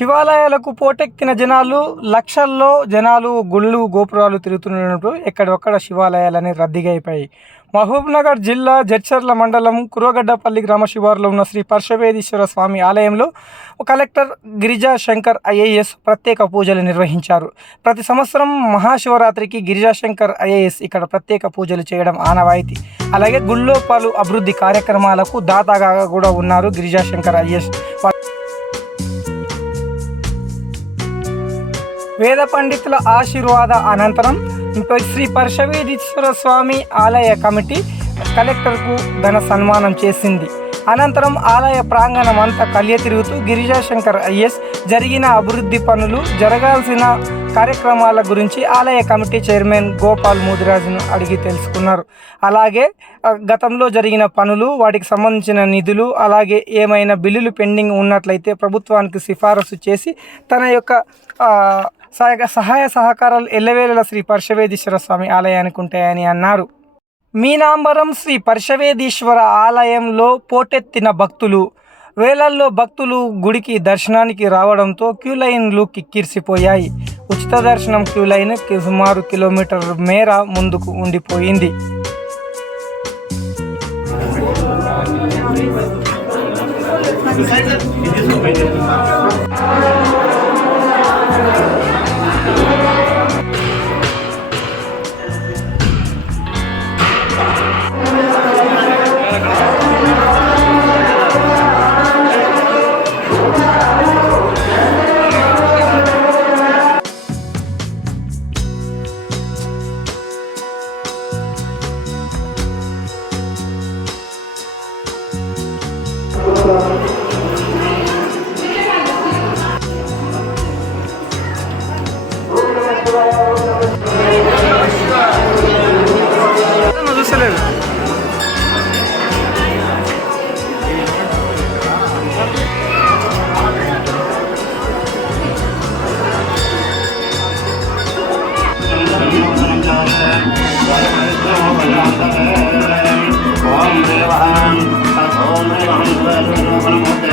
శివాలయాలకు పోటెక్కిన జనాలు లక్షల్లో జనాలు గుళ్ళు గోపురాలు తిరుగుతున్నప్పుడు ఎక్కడొక్కడ శివాలయాలనే రద్దీగా అయిపోయాయి. మహబూబ్నగర్ జిల్లా జడ్చర్ల మండలం కురగడ్డపల్లి గ్రామ శివారులో ఉన్న శ్రీ పర్శవేదీశ్వర స్వామి ఆలయంలో కలెక్టర్ గిరిజా శంకర్ ఐఏఎస్ ప్రత్యేక పూజలు నిర్వహించారు. ప్రతి సంవత్సరం మహాశివరాత్రికి గిరిజా శంకర్ ఐఏఎస్ ఇక్కడ ప్రత్యేక పూజలు చేయడం ఆనవాయితీ. అలాగే గుళ్ళో పలు అభివృద్ధి కార్యక్రమాలకు దాతాగా కూడా ఉన్నారు గిరిజా శంకర్ ఐఏఎస్ వేద పండితుల ఆశీర్వాద అనంతరం శ్రీ పరశవీరీశ్వర స్వామి ఆలయ కమిటీ కలెక్టర్కు ఘన సన్మానం చేసింది. అనంతరం ఆలయ ప్రాంగణం అంతా కలియ తిరుగుతూ గిరిజాశంకర్ ఐఎస్ జరిగిన అభివృద్ధి పనులు జరగాల్సిన కార్యక్రమాల గురించి ఆలయ కమిటీ చైర్మన్ గోపాల్ ముదిరాజును అడిగి తెలుసుకున్నారు. అలాగే గతంలో జరిగిన పనులు వాటికి సంబంధించిన నిధులు అలాగే ఏమైనా బిల్లులు పెండింగ్ ఉన్నట్లయితే ప్రభుత్వానికి సిఫారసు చేసి తన యొక్క సహాయ సహాయ సహకారాలు ఎల్లవేళలా శ్రీ పరశవేదీశ్వర స్వామి ఆలయానికి ఉంటాయని అన్నారు. మీనాంబరం శ్రీ పర్షవేదీశ్వర ఆలయంలో పోటెత్తిన భక్తులు వేలల్లో భక్తులు గుడికి దర్శనానికి రావడంతో క్యూ లైన్లు కిక్కిరిసిపోయాయి ఉచిత దర్శనం క్యూ లైన్ సుమారు కిలోమీటర్ మేర ముందుకు ఉండిపోయింది.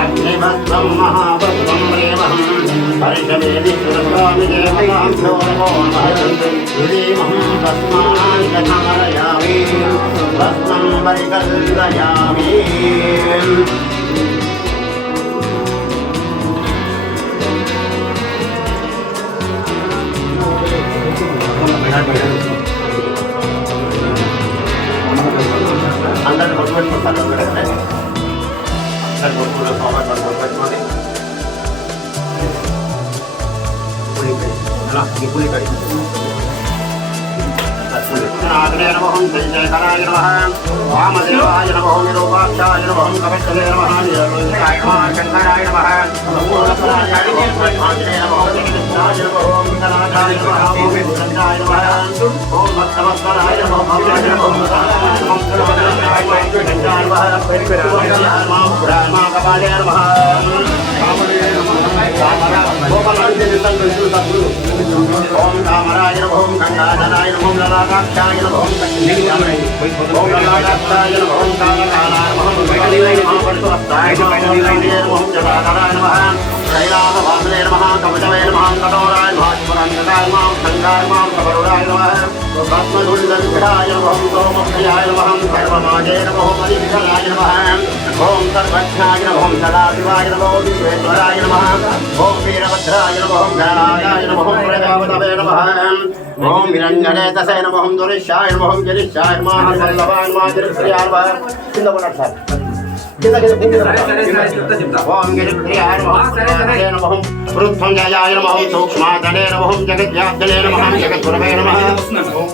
అగ్నిమత్వం మహాపత్వం ప్రేమహం పరిషవేదిస్వామి దేవతాంశోమహం భస్మాంగమరయామి భస్మం పరికల్పయామి. అలా ఇప్పుడు ఇక్కడ ఆగ్నేయ నమః జయకరాయ నమః వామదేవాయ నమః నిరూపాక్షాయ నమః కవచలే నమః నిరూపాయ నమః శంకరాయ నమః సంపూర్ణపరాయ నమః ఆగ్నేయ నమః జగన్నాథాయ నమః విఠలాయ ఓం కామరాయ ఓం ఓం ఓం ఓం ఓం ఓం నమః నమః సంగాయ నమః కబరుడాయ నమః భస్మధుండవిగ్రహాయ నమః సోమప్రియాయ నమః సర్వమాజే నమః మణివిఠలాయ నమః ఓం సర్వజ్ఞాయ నమః సదాశివాయ నమః విశ్వేశ్వరాయ నమః ఓం వీరభద్రాయ నమః గణాయ నమః ప్రజాపతవే నమః ఓం హిరణ్యనేతసే నమః దురిష్యాయ నమః గిరిష్యాయ నమః వల్లభాయ నమః గిరిశ్రియాయ నమః కింద పడండి సార్ కింద కింద ఓం గిరిప్రియాయ నమః వృద్ధంజయాయ నమః సూక్ష్మాదనే నమః జగద్వ్యాప్తనే నమః జగద్గురవే నమః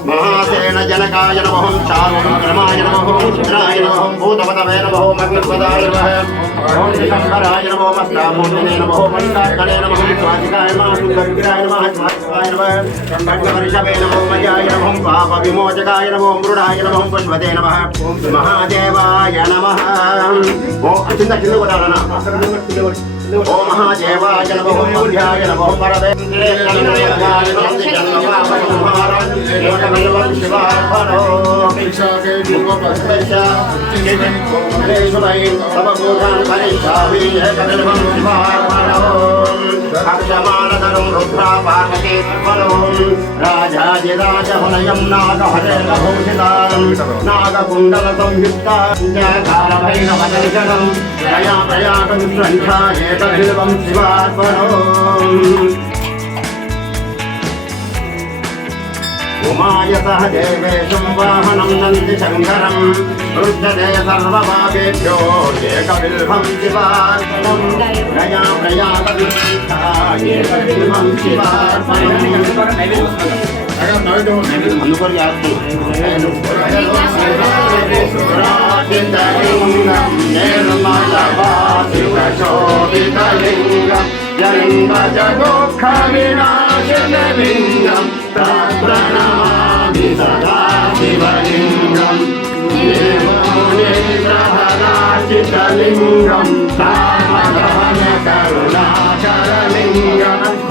మహాసేన జనకాయ నమః చారుణమాయ నమః రుద్రాయ నమః భూతపదవే నమః మగ్నపదాయ నమః ఓం శంకరాయ నమః మస్తామూర్తినే నమః మస్తాకనే నమః స్వాతికాయ నమః సుందరగిరాయ నమః స్వాతికాయ నమః ఖడ్గవర్షవే నమః మయాయ నమః పాప విమోచకాయ నమః ఓ మహాదేవాయ నమో మధ్యాయ నమో పరమేంద్రే నమోయాయ నమో రుద్రా పార్వతీ రాజాదిరాజహునయం నాగహరేణభూషితాం నాగకుండల దయా ప్రయాగం సంఖ్యాయేతభివం శివార్పణో ఉమాయతః దేవేశం వాహనం నంది శంకరం రుద్యతే సర్వభాగేభ్యో ఏకబిల్వం శివార్పణం గయా ప్రయాగం శివార్పణం అందుకొని నిర్మలవాసికశోభితలింగం జన్మజగోఖవినాశనలింగం తత్ప్రణమామి సదా శివలింగం కరుణాకరలింగం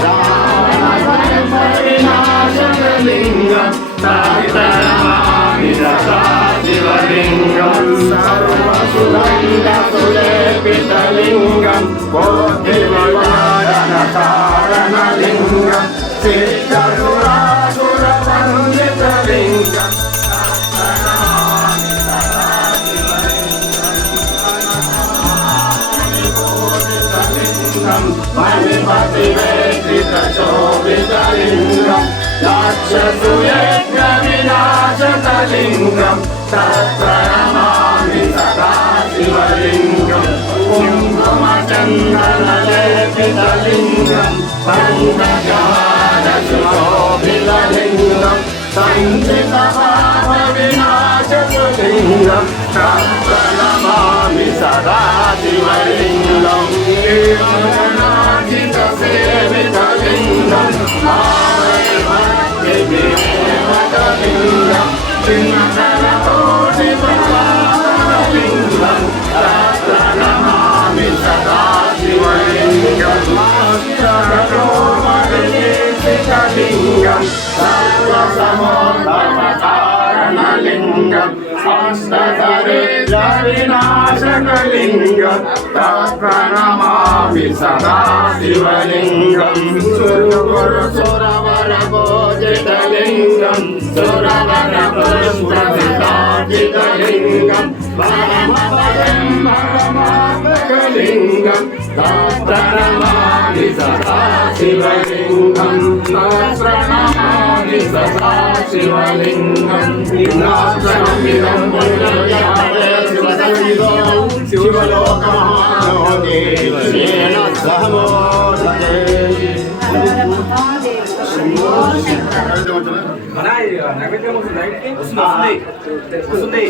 రాక్షసుయజ్ఞవినాశతలింగం తత్ప్రణమామి సదా శివలింగం కుంకుమచందనలేపితలింగం పంకజారశోభితలింగం సంచితపాపవినాశతలింగం తత్ప్రణమామి సదా శివలింగం సేవితలింగం దేవతలింగం చిన్నతనతోటి ప్రభావలింగం తత్ప్రణమామి సదా శివలింగం विनाशकलिङ्गं प्रणमामि सदा शिवलिङ्गं सुरवरसुरवरभोजितलिङ्गं सुरवरपुरसुरदाचितलिङ्गं परमपदं भगवा సదా శివలింగం ప్రణమామి సదా శివలింగం. నైవేద్యం వస్తుంది. వస్తుంది. వస్తుంది.